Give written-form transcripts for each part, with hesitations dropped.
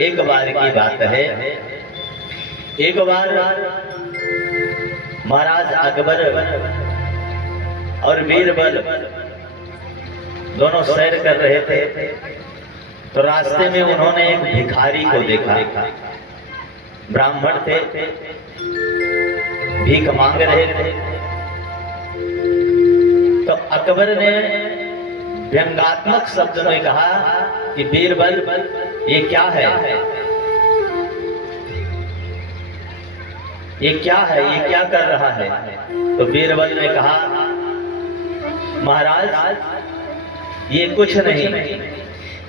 एक बार की बात है, एक बार महाराज अकबर और बीरबल दोनों सैर कर रहे थे, तो रास्ते में उन्होंने एक भिखारी को देखा। ब्राह्मण थे, भीख मांग रहे थे। तो अकबर ने व्यंग्यात्मक शब्द में कहा कि बीरबल ये क्या है, ये क्या है, ये क्या कर रहा है? तो बीरबल ने कहा महाराज ये कुछ नहीं,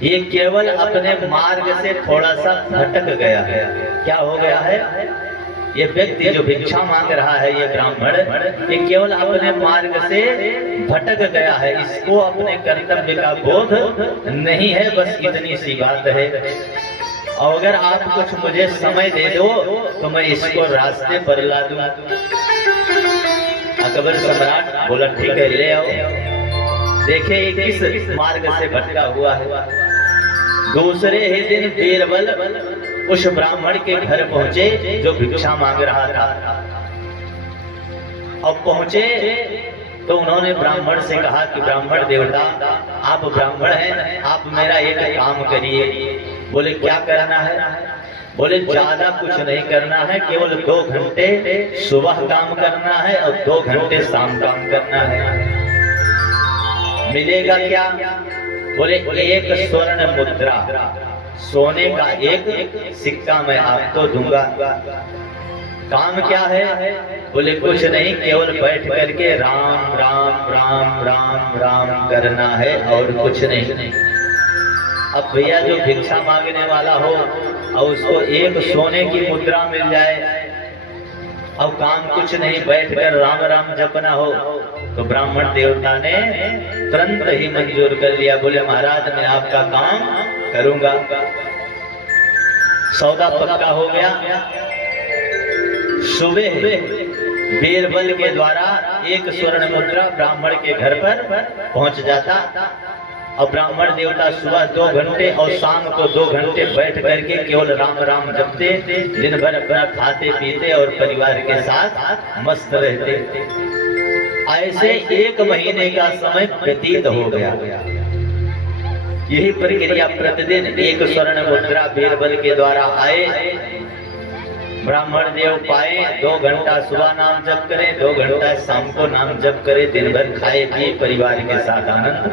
ये केवल अपने मार्ग से थोड़ा सा भटक गया है। क्या हो गया है? ये व्यक्ति जो भिक्षा मांग रहा है, ये ब्राह्मण, ये केवल अपने मार्ग से भटक गया है। इसको अपने कर्तव्य का बोध नहीं है, बस इतनी सी बात है। और अगर आप कुछ मुझे समय दे दो तो मैं इसको रास्ते पर ला दूं। अकबर सम्राट बोला ठीक है, ले आओ। देखे ये किस मार्ग से भटका हुआ है। दूसरे ही दिन बीरबल उस ब्राह्मण के घर पहुंचे जो भिक्षा मांग रहा था। अब पहुंचे तो उन्होंने ब्राह्मण से कहा कि ब्राह्मण देवता, आप ब्राह्मण हैं, आप मेरा एक काम करिए। बोले क्या करना है? बोले ज्यादा कुछ नहीं करना है, केवल 2 घंटे सुबह काम करना है और 2 घंटे शाम काम करना है। मिलेगा क्या? बोले एक स्वर्ण मुद्रा, सोने का एक सिक्का मैं आपको दूंगा। काम क्या है? बोले कुछ नहीं, केवल बैठ करके राम राम राम राम राम करना है और कुछ नहीं। अब भैया जो भिक्षा मांगने वाला हो और उसको एक सोने की मुद्रा मिल जाए और काम कुछ नहीं, बैठकर राम राम जपना हो, तो ब्राह्मण देवता ने तुरंत ही मंजूर कर लिया। बोले महाराज मैं आपका काम करूंगा। सौदा पक्का हो गया। सुबह बीरबल के द्वारा एक स्वर्ण मुद्रा ब्राह्मण के घर पर पहुंच जाता और ब्राह्मण देवता सुबह 2 घंटे और शाम को 2 घंटे बैठ करके केवल राम राम जपते, दिन भर अपना खाते पीते और परिवार के साथ मस्त रहते। ऐसे 1 महीने का समय व्यतीत हो गया। यही प्रक्रिया प्रतिदिन एक स्वर्ण मुद्रा बीरबल के द्वारा आए, ब्राह्मण देव पाए, 2 घंटा सुबह नाम जप करे, 2 घंटा शाम को नाम जप करे, दिन भर खाए पिए परिवार के साथ आनंद।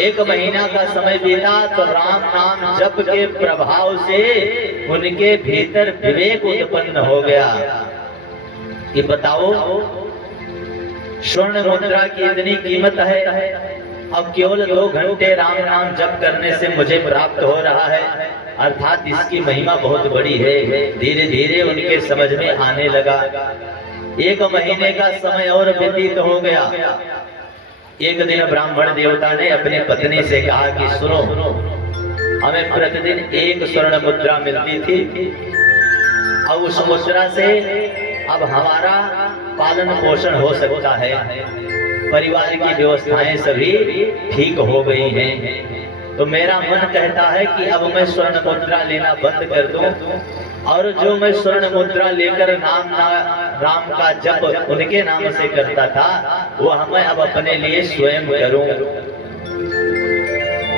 1 महीना का समय बीता तो राम नाम जप के प्रभाव से उनके भीतर विवेक उत्पन्न हो गया। ये बताओ स्वर्ण मुद्रा की इतनी कीमत है, अब केवल 2 घंटे राम नाम जप करने से मुझे प्राप्त हो रहा है, अर्थात इसकी महिमा बहुत बड़ी है। धीरे धीरे उनके समझ में आने लगा। 1 महीने का समय और व्यतीत हो गया। एक दिन ब्राह्मण देवता ने अपनी पत्नी से कहा कि सुनो, हमें प्रतिदिन 1 स्वर्ण मुद्रा मिलती थी और उस मुद्रा से अब हमारा पालन पोषण हो सकता है, परिवार की व्यवस्थाएं सभी ठीक हो गई हैं। तो मेरा मन कहता है कि अब मैं स्वर्ण मुद्रा लेना बंद कर दूं और जो मैं स्वर्ण मुद्रा लेकर राम का जप उनके नाम से करता था वह मैं अब अपने लिए स्वयं करूं।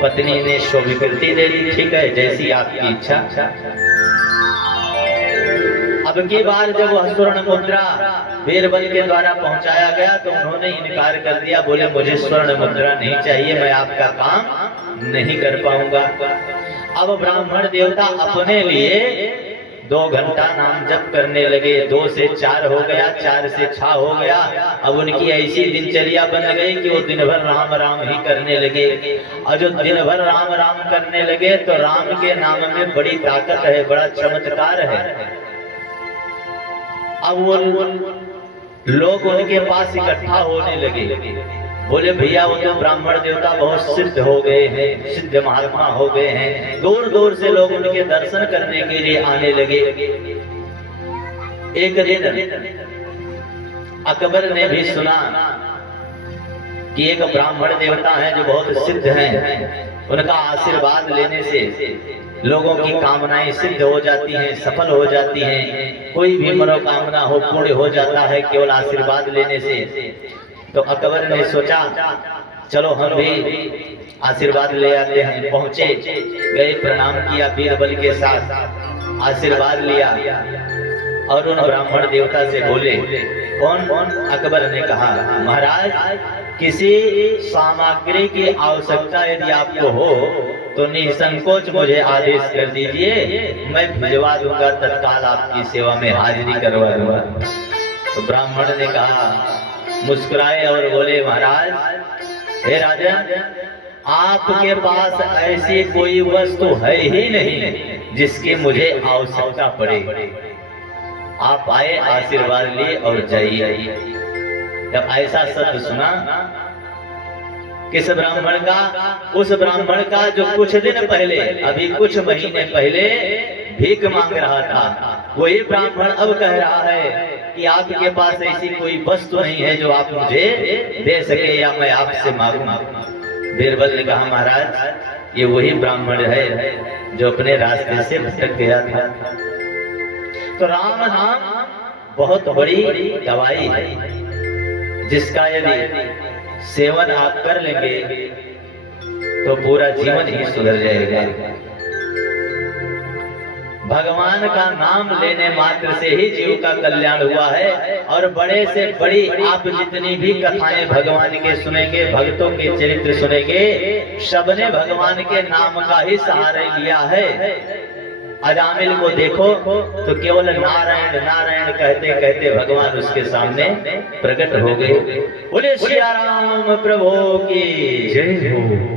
पत्नी ने स्वीकृति दे दी, ठीक है जैसी आपकी इच्छा। अब की बार जब वह स्वर्ण मुद्रा बीरबल के द्वारा पहुंचाया गया तो उन्होंने इनकार कर दिया। बोले मुझे स्वर्ण मुद्रा नहीं चाहिए, मैं आपका काम नहीं कर पाऊंगा। अब ब्राह्मण देवता अपने लिए 2 घंटा नाम जप करने लगे। 2 से 4 हो गया, 4 से 6 हो गया। अब उनकी ऐसी दिनचर्या बन गई कि वो दिन भर राम राम ही करने लगे। और जो दिन भर राम राम करने लगे तो राम के नाम में बड़ी ताकत है, बड़ा चमत्कार है। अब वो लोग उनके पास इकट्ठा होने लगे। बोले भैया वो तो ब्राह्मण देवता बहुत सिद्ध हो गए हैं, सिद्ध महात्मा हो गए हैं। दूर दूर से लोग उनके दर्शन करने के लिए आने लगे। एक दिन अकबर ने भी सुना कि एक ब्राह्मण देवता है जो बहुत सिद्ध हैं, उनका आशीर्वाद लेने से लोगों की कामनाएं सिद्ध हो जाती हैं, सफल हो जाती हैं, कोई भी मनोकामना हो पूर्ण हो जाता है केवल आशीर्वाद लेने से। तो अकबर ने सोचा चलो हम भी आशीर्वाद ले आते हैं। पहुंचे, गए, प्रणाम किया, बीरबल के साथ आशीर्वाद लिया और उन ब्राह्मण देवता से बोले। कौन? अकबर ने कहा महाराज, किसी सामग्री की आवश्यकता यदि आपको हो तो निसंकोच मुझे आदेश कर दीजिए, मैं भिजवा दूंगा, तत्काल आपकी सेवा में हाजिरी करवा दूंगा। तो ब्राह्मण ने कहा, मुस्कुराए और बोले महाराज, हे राजन, आपके पास ऐसी कोई वस्तु है ही नहीं जिसकी मुझे आवश्यकता पड़े। आप आए, आशीर्वाद लिए और जाइए। जब ऐसा शब्द सुना, किस ब्राह्मण का? उस ब्राह्मण का जो कुछ दिन पहले, अभी कुछ महीने पहले भीख मांग रहा था, वही ब्राह्मण अब कह रहा है कि आपके पास ऐसी कोई वस्तु नहीं है जो आप मुझे दे सके या मैं आपसे मांगूं। बीरबल ने कहा महाराज, ये वही ब्राह्मण है जो अपने रास्ते से भटक गया था। तो राम नाम बहुत बड़ी दवाई है, जिसका यदि सेवन आप कर लेंगे तो पूरा जीवन ही सुधर जाएगा। भगवान का नाम लेने मात्र से ही जीव का कल्याण हुआ है। और बड़े से बड़ी आप जितनी भी कथाएं भगवान के सुनेंगे, भक्तों के चरित्र सुनेंगे, सबने भगवान के नाम का ही सहारा लिया है। अजामिल को देखो तो केवल नारायण नारायण कहते कहते भगवान उसके सामने प्रकट हो गए। बोले श्री राम प्रभु की जय हो।